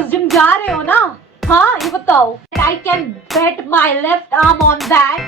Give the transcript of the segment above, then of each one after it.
रोज gym जा रहे हो ना? हाँ ये बताओ। I can bet my left arm on that.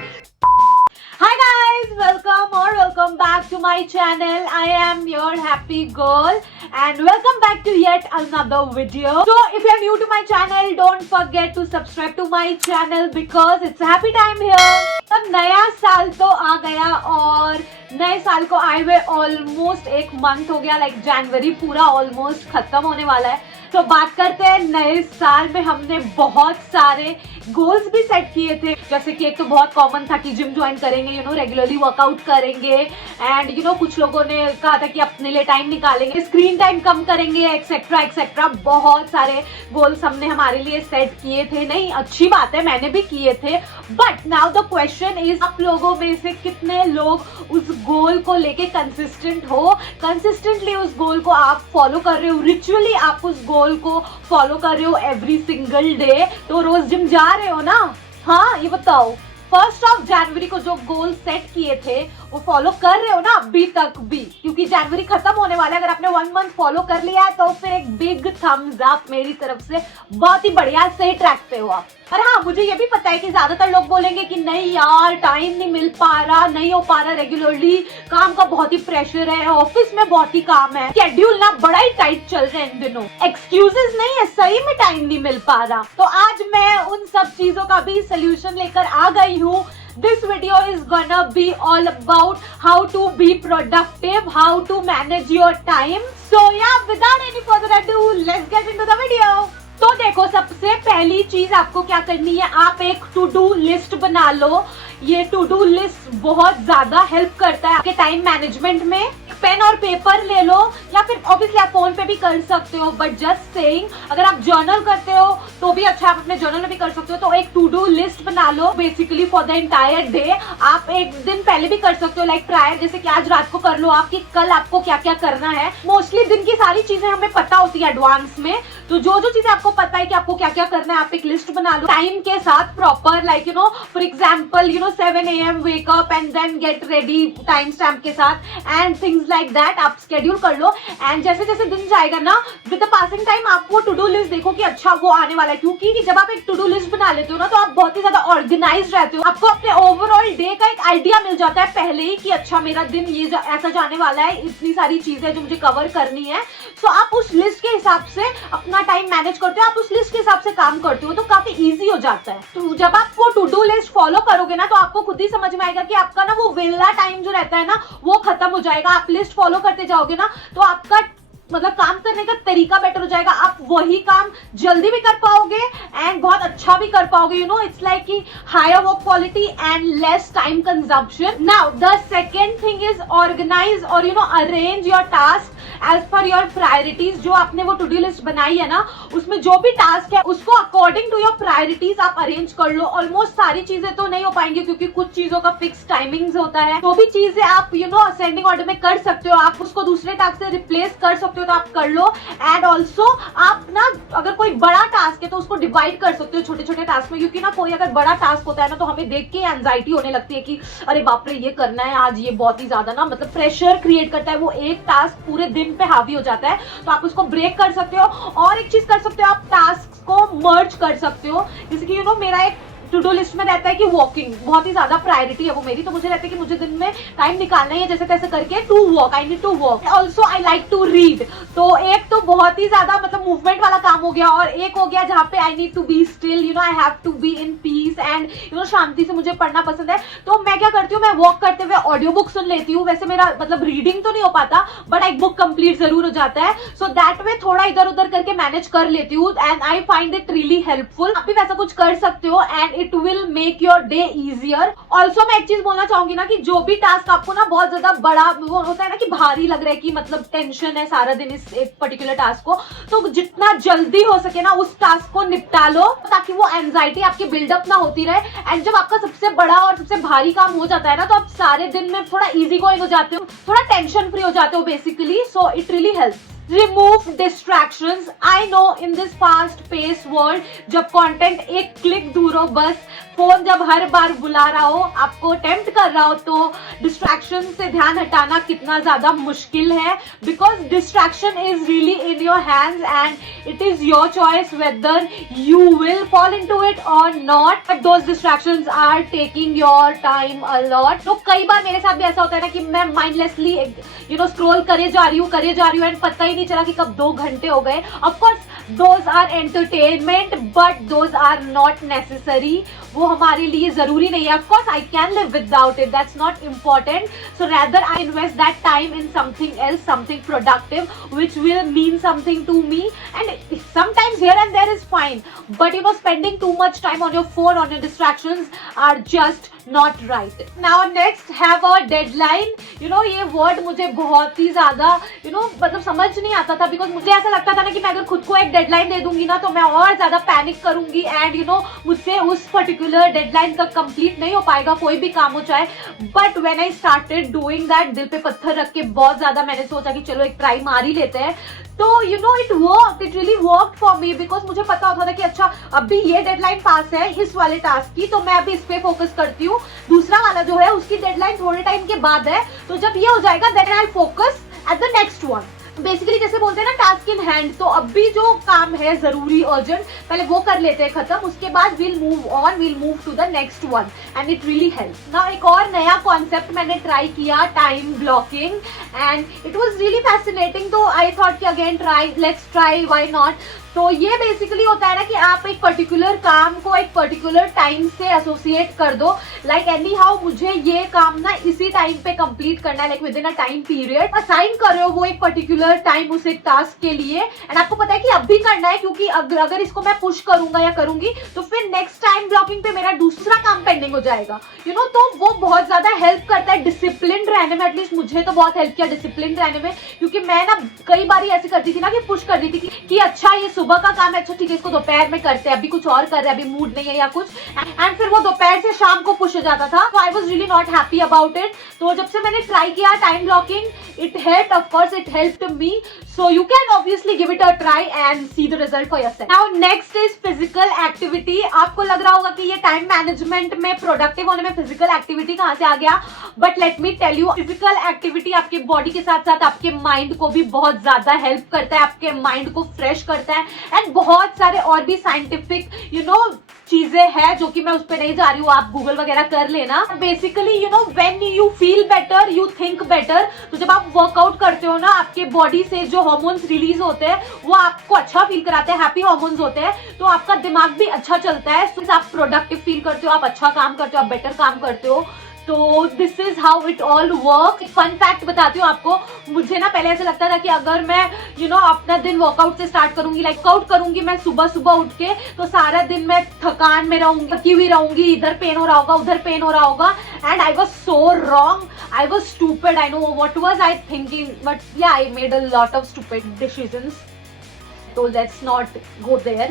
Hi guys, welcome back to my channel. I am your happy girl and welcome back to yet another video. So if you are new to my channel, don't forget to subscribe to my channel because it's a happy time here. अब नया साल तो आ गया और नए साल को आए हुए ऑलमोस्ट एक मंथ हो गया, लाइक जनवरी पूरा ऑलमोस्ट खत्म होने वाला है। तो बात करते हैं नए साल में हमने बहुत सारे गोल्स भी सेट किए थे, जैसे कि एक तो बहुत कॉमन था कि जिम ज्वाइन करेंगे, रेगुलरली वर्कआउट करेंगे एंड कुछ लोगों ने कहा था कि अपने लिए टाइम निकालेंगे, स्क्रीन टाइम कम करेंगे, एक्सेट्रा एक्सेट्रा। बहुत सारे गोल्स हमने हमारे लिए सेट किए थे। नहीं, अच्छी बात है, मैंने भी किए थे, but now the question is आप लोगों में से कितने लोग उस गोल को लेके कंसिस्टेंट हो, कंसिस्टेंटली उस गोल को आप फॉलो कर रहे हो, रिचुअली आप उस गोल को फॉलो कर रहे हो एवरी सिंगल डे। तो रोज जिम जा रहे हो ना? हाँ ये बताओ। 1 जनवरी को जो गोल सेट किए थे वो फॉलो कर रहे हो ना अभी तक भी? क्योंकि जनवरी खत्म होने वाला है, अगर आपने 1 मंथ फॉलो कर लिया है तो फिर एक बिग थम्स अप मेरी तरफ से। बहुत ही बढ़िया, सही ट्रैक पे हो आप। और हाँ, मुझे ये भी पता है कि ज्यादातर लोग बोलेंगे कि नहीं यार टाइम नहीं मिल पा रहा, नहीं हो पा रहा रेगुलरली, काम का बहुत ही प्रेशर है, ऑफिस में बहुत ही काम है, शेड्यूल ना बड़ा ही टाइट चल रहा है इन दिनों। एक्सक्यूजेस नहीं है, सही में टाइम नहीं मिल पा रहा। तो आज मैं उन सब चीजों का भी सोल्यूशन लेकर आ गई हूँ। This video is gonna be all about how to be productive, how to manage your time. So yeah, without any further ado, let's get into the video. तो देखो, सबसे पहली चीज आपको क्या करनी है, आप एक टू डू लिस्ट बना लो। ये टू डू लिस्ट बहुत ज्यादा हेल्प करता है आपके टाइम मैनेजमेंट में। पेन और पेपर ले लो, या फिर ऑब्वियसली आप फोन पे भी कर सकते हो, बट जस्ट सेइंग, अगर आप जर्नल करते हो तो भी अच्छा, आप अपने जर्नल में भी कर सकते हो। तो एक टू डू लिस्ट बना लो basically for the entire day. आप एक दिन पहले भी कर सकते हो, लाइक प्रायर, जैसे कि आज रात को कर लो आप कि कल आपको क्या क्या करना है। मोस्टली दिन की सारी चीजें हमें पता होती है एडवांस में, तो जो जो चीजें आपको पता है कि आपको क्या क्या करना है, आप एक लिस्ट बना लो टाइम के साथ proper, like for example 7 AM wake up and then get ready time stamp के साथ एंड थिंग्स लाइक दैट। आप स्केड्यूल कर लो एंड जैसे जैसे दिन जाएगा ना, विद द पासिंग टाइम आप वो टू डू लिस्ट देखो कि अच्छा वो आने वाला है। क्योंकि जब आप एक टू डू लिस्ट बना लेते हो ना, तो आप बहुत ही ज्यादा ऑर्गेनाइज रहते हो, आपको अपने ओवरऑल डे का एक आइडिया मिल जाता है पहले ही कि अच्छा मेरा दिन ये ऐसा जाने वाला है, इतनी सारी चीजें जो मुझे कवर करनी है। सो आप उस लिस्ट के हिसाब से अपना टाइम मैनेज करते हो, आप उस लिस्ट के हिसाब से काम करते हो, तो काफी इजी हो जाता है। तो जब आप वो टू डू लिस्ट फॉलो करोगे ना, तो आपको खुद ही समझ में आएगा कि आपका ना वो वेला टाइम जो रहता है ना, वो खत्म हो जाएगा। आप लिस्ट फॉलो करते जाओगे ना, तो आपका मतलब काम करने का तरीका बेटर हो जाएगा, आप वही काम जल्दी भी कर पाओगे एंड बहुत अच्छा भी कर पाओगे। इट्स लाइक कि higher work quality and less time consumption. Now the second thing is organize और arrange your task as per your priorities. जो आपने वो टू डू लिस्ट बनाई है ना, उसमें जो भी टास्क है उसको अकॉर्डिंग टू योर प्रायोरिटीज आप अरेंज कर लो। ऑलमोस्ट सारी चीजें तो नहीं हो पाएंगी क्योंकि कुछ चीजों का फिक्स टाइमिंग्स होता है, तो भी चीजें आप असेंडिंग ऑर्डर में कर सकते हो, आप उसको दूसरे टास्क से रिप्लेस कर सकते हो, तो आप कर लो। एंड ऑल्सो आप ना अगर कोई बड़ा टास्क है तो उसको डिवाइड कर सकते हो छोटे छोटे टास्क में, क्योंकि ना कोई अगर बड़ा टास्क होता है ना, तो हमें देख के एंजाइटी होने लगती है कि अरे बाप रे ये करना है आज, ये बहुत ही ज्यादा ना मतलब प्रेशर क्रिएट करता है। वो एक टास्क पूरे दिन पे हावी हो जाता है, तो आप उसको ब्रेक कर सकते हो। और एक चीज कर सकते हो, आप टास्क को मर्ज कर सकते हो। जैसे कि मेरा एक टू डू लिस्ट में रहता है कि वॉकिंग बहुत ही ज्यादा प्रायोरिटी है वो मेरी, तो मुझे रहता है कि मुझे दिन में टाइम निकालना ही है जैसे तैसे करके to walk, I need to walk. Also I like to read. तो एक तो बहुत ही ज्यादा मतलब मूवमेंट वाला काम हो गया, और एक हो गया जहाँ पे I need to be still, I have to be in peace and शांति से मुझे पढ़ना पसंद है। तो मैं क्या करती हूँ, मैं वॉक करते हुए ऑडियो बुक सुन लेती हूँ। वैसे मेरा मतलब रीडिंग तो नहीं हो पाता, बट एक बुक कंप्लीट जरूर हो जाता है। सो दैट वे थोड़ा इधर उधर करके मैनेज कर लेती हूँ and I find it really helpful. आप भी वैसा कुछ कर सकते हो and it will make your day easier. Also मैं एक चीज बोलना चाहूंगी ना कि जो भी टास्क आपको ना बहुत ज्यादा बड़ा वो होता है ना कि भारी लग रहा है कि मतलब टेंशन है सारा दिन इस एक पर्टिकुलर टास्क को, तो जितना जल्दी हो सके ना उस टास्क को निपटा लो, ताकि वो एंजाइटी आपकी बिल्डअप ना होती रहे। एंड जब आपका सबसे बड़ा और सबसे भारी काम हो जाता है ना, तो आप सारे दिन में थोड़ा इजी गोइंग हो जाते हो, थोड़ा टेंशन फ्री हो जाते हो basically. So it really helps. Remove distractions. I know in this fast pace world, जब कंटेंट एक क्लिक दूर हो, बस फोन जब हर बार बुला रहा हो, आपको टेम्प्ट कर रहा हो, तो डिस्ट्रैक्शन से ध्यान हटाना कितना ज्यादा मुश्किल है. Because distraction is really in your hands and it is your choice whether you will fall into it और not. But those distractions are taking your time a lot. तो कई बार मेरे साथ भी ऐसा होता है ना कि मैं माइंडलेसली स्क्रॉल करे जा रही हूँ एंड पता ही नहीं चला कि कब 2 घंटे हो गए. Of course those are entertainment but those are not necessary. वो हमारे लिए जरूरी नहीं है. Of course I can live without it, that's not important. So rather I invest that time in something else, something productive which will mean something to me. And sometimes here and there is fine, but spending too much time on your phone, on your distractions are just not right. Now next, have a deadline. ये word मुझे बहुत ही ज्यादा मतलब समझ नहीं आता था, because मुझे ऐसा लगता था ना कि मैं अगर खुद को एक डेडलाइन दे दूंगी ना तो मैं और ज्यादा पैनिक करूंगी एंड मुझसे उस पर्टिकुलर डेडलाइन तक कंप्लीट नहीं हो पाएगा कोई भी काम हो चाहे. But when I started doing that, दिल पे पत्थर रख के बहुत ज्यादा मैंने सोचा कि चलो एक ट्राई मार ही लेते हैं. तो it worked, it really worked for me, because मुझे पता होता था कि अच्छा अभी ये डेडलाइन पास है इस वाले टास्क की, तो मैं अभी इस पे फोकस करती हूँ. दूसरा वाला जो है उसकी डेडलाइन थोड़े टाइम के बाद है, तो जब ये हो जाएगा then I focus at the next one. Basically जैसे बोलते हैं ना टास्क इन हैंड, तो अभी जो काम है जरूरी अर्जेंट पहले वो कर लेते हैं खत्म, उसके बाद will move on, will move to the next one and it really helps. Now एक और नया कॉन्सेप्ट मैंने ट्राई किया, time blocking, and it was really fascinating. तो आई थॉट कि again let's try, why not. तो ये बेसिकली होता है ना कि आप एक पर्टिकुलर काम को एक पर्टिकुलर टाइम से एसोसिएट कर दो. लाइक एनी हाउ मुझे ये काम ना इसी टाइम पे कंप्लीट करना है, like with in a time period assign कर रहे हो वो एक पर्टिकुलर टाइम उस एक टास्क के लिए, एंड आपको पता है कि अब भी करना है, क्योंकि अगर इसको मैं पुश करूंगा या करूंगी तो फिर नेक्स्ट टाइम ब्लॉकिंग पे मेरा दूसरा काम पेंडिंग हो जाएगा. तो वो बहुत ज्यादा हेल्प करता है डिसिप्लिन रहने में. एटलीस्ट मुझे तो बहुत हेल्प किया डिसिप्लिन रहने में, क्योंकि मैं ना कई बार ऐसे करती थी ना कि पुश कर दी थी कि अच्छा ये सुबह का काम है, अच्छा ठीक है इसको दोपहर में करते हैं, अभी कुछ और कर रहे हैं, अभी मूड नहीं है या कुछ, एंड फिर वो दोपहर से शाम को पुश हो जाता था. तो I was really not happy about it. तो जब से मैंने ट्राई किया time blocking, it helped, of course it helped me. So you can obviously give it a try and see the result for yourself. Now next is physical activity. आपको लग रहा होगा कि ये टाइम मैनेजमेंट में productive होने में physical activity कहाँ से आ गया, but let me tell you, physical activity आपके बॉडी के साथ साथ आपके माइंड को भी बहुत ज्यादा हेल्प करता है, आपके माइंड को फ्रेश करता है, एंड बहुत सारे और भी साइंटिफिक चीजें हैं जो कि मैं उस पर नहीं जा रही हूँ, आप गूगल वगैरह कर लेना. Basically when you feel better you think better. तो जब आप वर्कआउट करते हो ना, आपके बॉडी से जो हार्मोन्स रिलीज होते हैं वो आपको अच्छा फील कराते हैं, हैप्पी हार्मोन्स होते हैं, तो आपका दिमाग भी अच्छा चलता है. So, आप प्रोडक्टिव फील करते हो, आप अच्छा काम करते हो, आप बेटर काम करते हो. तो this is how it all work. Fun fact बताती हूँ आपको, मुझे ना पहले ऐसा लगता था कि अगर मैं अपना दिन वर्कआउट से स्टार्ट करूंगी, लाइक वर्कआउट करूंगी मैं सुबह सुबह उठ के, तो सारा दिन मैं थकान में रहूंगी, थकी हुई रहूंगी, इधर पेन हो रहा होगा, उधर पेन हो रहा होगा, and I was so wrong. I was stupid. I know what was I thinking, but yeah, I made a lot of stupid decisions. So let's not go there.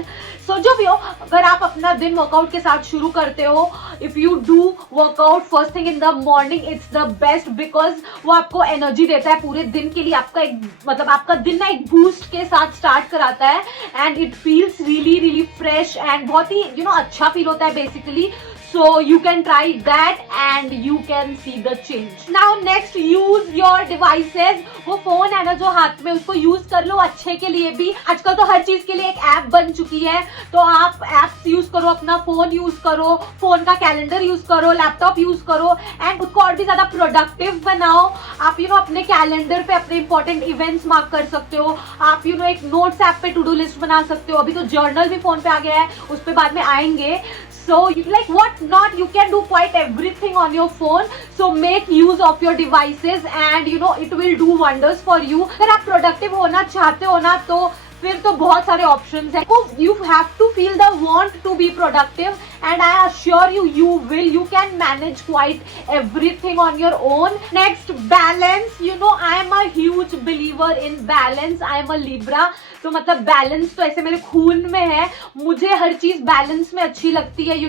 So जो भी हो, अगर आप अपना दिन वर्कआउट के साथ शुरू करते हो, if you do workout first thing in the morning, it's the best because वो आपको एनर्जी देता है पूरे दिन के लिए. आपका एक मतलब आपका दिन ना एक बूस्ट के साथ स्टार्ट कराता है, and it feels really really fresh and बहुत ही अच्छा फील होता है basically. So you can try that and you can see the change. Now next, use your devices. वो फोन है ना जो हाथ में, उसको यूज कर लो अच्छे के लिए भी. आजकल तो हर चीज के लिए एक ऐप बन चुकी है, तो आप एप्स यूज करो, अपना फोन यूज करो, फोन का कैलेंडर यूज करो, लैपटॉप यूज करो, एंड उसको और भी ज्यादा प्रोडक्टिव बनाओ. आप अपने कैलेंडर पे अपने इंपॉर्टेंट इवेंट्स मार्क कर सकते हो. आप एक नोट्स ऐप पे टू डू लिस्ट बना सकते हो. अभी तो जर्नल भी फोन पे आ गया है, उस पे बाद में आएंगे. So like what not, you can do quite everything on your phone. So make use of your devices and it will do wonders for you. अगर आप productive होना चाहते हो ना, तो फिर तो बहुत सारे ऑप्शंस हैं. You have to feel the want to be productive, and I assure you, you will. You can manage quite everything on your own. Next, balance. I am a huge believer in balance. I am a Libra, तो मतलब balance तो ऐसे मेरे खून में है, मुझे हर चीज बैलेंस में अच्छी लगती है,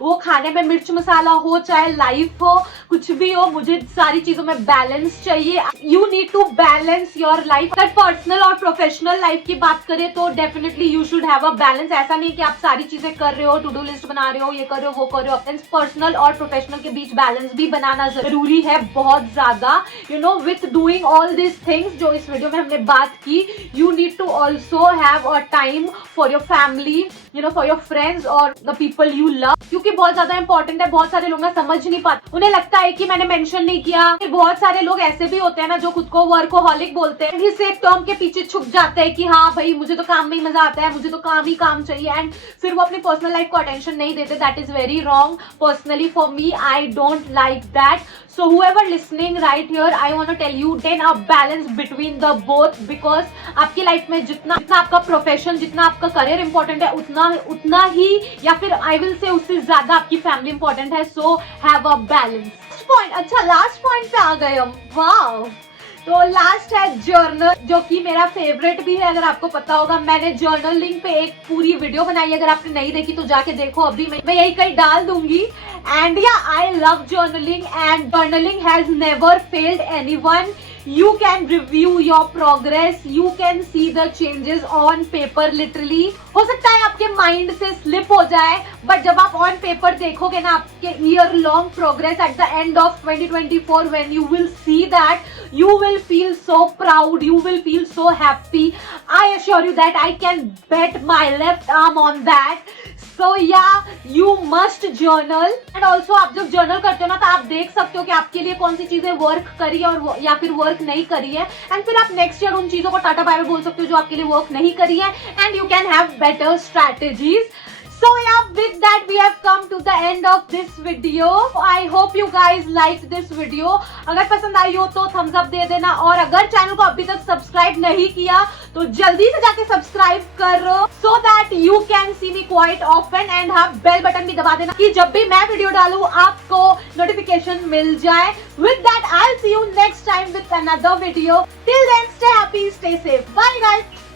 वो खाने में मिर्च मसाला हो चाहे लाइफ हो कुछ भी हो, मुझे सारी चीजों में बैलेंस चाहिए। You need to balance your life. अगर पर्सनल और प्रोफेशनल लाइफ की बात करें तो definitely you should have a balance. ऐसा नहीं कि आप सारी चीजें कर रहे हो, टू डू लिस्ट बना रहे हो, ये कर रहे हो वो कर रहे हो। पर्सनल और प्रोफेशनल के बीच बैलेंस भी बनाना जरूरी है बहुत ज्यादा। With doing all this things जो इस वीडियो में हमने बात की, you need to also have a time for your family, for your friends और द पीपल यू लव, क्योंकि बहुत ज्यादा इंपॉर्टेंट है। बहुत सारे लोग ना समझ नहीं पाते, उन्हें लगता है कि मैंने मेंशन नहीं किया। फिर बहुत सारे लोग ऐसे भी होते हैं ना जो खुद को वर्कोहॉलिक बोलते हैं, इस एक टर्म के पीछे छुप जाते हैं कि हाँ भाई मुझे तो काम में ही मजा आता है, मुझे तो काम ही काम चाहिए, एंड फिर वो अपनी पर्सनल लाइफ को अटेंशन नहीं देते। That is very wrong. Personally for me I don't like that. So whoever listening right here, I want to tell you, then a balance between the both, because आपकी life में जितना आपका profession, जितना आपका career important है, उतना ही या फिर आई विल से उससे ज्यादा आपकी फैमिली इंपॉर्टेंट है। So have a balance. Point, अच्छा लास्ट पॉइंट पे आ गए हम। वाओ, तो लास्ट है जर्नल, जो कि मेरा फेवरेट भी है। अगर आपको पता होगा, मैंने जर्नलिंग पे एक पूरी वीडियो बनाई है, अगर आपने नहीं देखी तो जाके देखो, अभी मैं यही कहीं डाल दूंगी। एंड या I love journaling and journaling has never failed anyone. You can review your progress, you can see the changes on paper literally. हो सकता है आपके माइंड से स्लिप हो जाए, बट जब आप ऑन पेपर देखोगे ना आपके year long progress at the end of 2024, when you will see that, you will feel so proud, you will feel so happy. I assure you that I can bet my left arm on that. So yeah, you must journal. And also आप जब journal करते हो ना तो आप देख सकते हो कि आपके लिए कौन सी चीजें वर्क करी है और या फिर वर्क नहीं करी है, एंड फिर आप नेक्स्ट ईयर उन चीजों को टाटा बाय बाय बोल सकते हो जो आपके लिए वर्क नहीं करी है, and you can have better strategies. So yeah, with that we have come to the end of this video. I hope you guys liked this video. अगर पसंद आई हो तो thumbs up दे देना, और अगर चैनल को अभी तक सब्सक्राइब नहीं किया तो जल्दी से जाके सब्सक्राइब करो, so that you can see me quite often, and हाँ बेल बटन भी दबा देना कि जब भी मैं वीडियो डालूं आपको नोटिफिकेशन मिल जाए. With that I'll see you next time with another video. Till then, stay happy, stay safe. Bye guys.